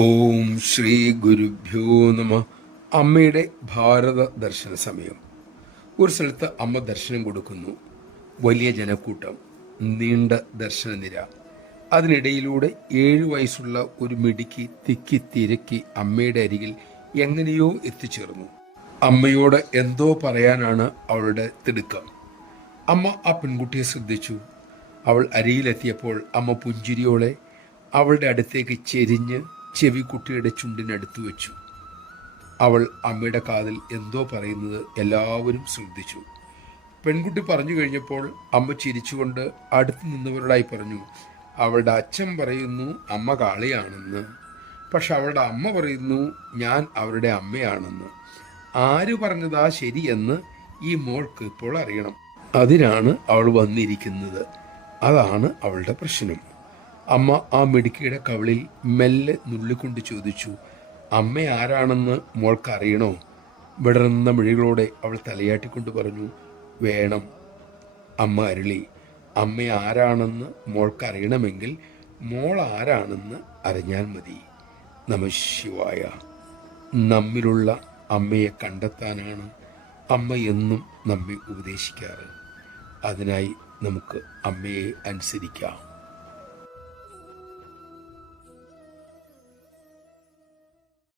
ഓം ശ്രീ ഗുരുഭ്യോ നമ. അമ്മയുടെ ഭാരത ദർശന സമയം. ഒരു സ്ഥലത്ത് അമ്മ ദർശനം കൊടുക്കുന്നു. വലിയ ജനക്കൂട്ടം, നീണ്ട ദർശനനിര. അതിനിടയിലൂടെ 7 വയസ്സുള്ള ഒരു മിടുക്കി തിക്കി തിരക്കി അമ്മയുടെ അരികിൽ എങ്ങനെയോ എത്തിച്ചേർന്നു. അമ്മയോട് എന്തോ പറയാനാണ് അവളുടെ തിടുക്കം. അമ്മ ആ പെൺകുട്ടിയെ ശ്രദ്ധിച്ചു. അവൾ അരികിലെത്തിയപ്പോൾ അമ്മ പുഞ്ചിരിയോടെ അവളുടെ അടുത്തേക്ക് ചെരിഞ്ഞ് ചെവി കുട്ടിയുടെ ചുണ്ടിനടുത്ത് വെച്ചു. അവൾ അമ്മയുടെ കാതിൽ എന്തോ പറയുന്നത് എല്ലാവരും ശ്രദ്ധിച്ചു. പെൺകുട്ടി പറഞ്ഞു കഴിഞ്ഞപ്പോൾ അമ്മ ചിരിച്ചുകൊണ്ട് അടുത്ത് നിന്നവരോടായി പറഞ്ഞു, അവളുടെ അച്ഛൻ പറയുന്നു അമ്മ കാളിയാണെന്ന്, പക്ഷെ അവളുടെ അമ്മ പറയുന്നു ഞാൻ അവരുടെ അമ്മയാണെന്ന്. ആര് പറഞ്ഞതാ ശരിയെന്ന് ഈ മോൾക്ക് ഇപ്പോൾ അറിയണം. അതിനാണ് അവൾ വന്നിരിക്കുന്നത്. അതാണ് അവളുടെ പ്രശ്നം. അമ്മ ആ മിടുക്കിയുടെ കവിളിൽ മെല്ലെ നുള്ളിക്കൊണ്ട് ചോദിച്ചു, അമ്മ ആരാണെന്ന് മോൾക്ക് അറിയണോ? വിടർന്ന മിഴികളോടെ അവൾ തലയാട്ടിക്കൊണ്ട് പറഞ്ഞു, വേണം. അമ്മ അരുളി, അമ്മ ആരാണെന്ന് മോൾക്ക് അറിയണമെങ്കിൽ മോൾ ആരാണെന്ന് അറിഞ്ഞാൽ മതി. നമഃശിവായ. നമ്മിലുള്ള അമ്മയെ കണ്ടെത്താനാണ് അമ്മ എന്നും നമ്മെ ഉപദേശിക്കാറ്. അതിനായി നമുക്ക് അമ്മയെ അനുസരിക്കാം.